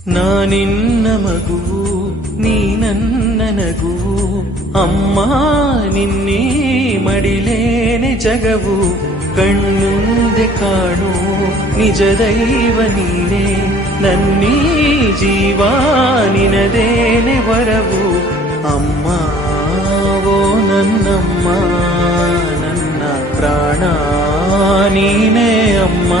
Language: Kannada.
ನಾನಿನ್ನ ಮಗುವು ನೀ ನನ್ನ ನಗುವು ಅಮ್ಮ ನಿನ್ನೀ ಮಡಿಲೇನೆ ಜಗವು ಕಣ್ಣುಂದೆ ಕಾಣು ನಿಜ ದೈವ ನೀನೇ ನನ್ನೀ ಜೀವ ನಿನದೇನೆ ವರವು ಅಮ್ಮ ಓ ನನ್ನಮ್ಮ ನನ್ನ ಪ್ರಾಣ ನೀನೇ ಅಮ್ಮ.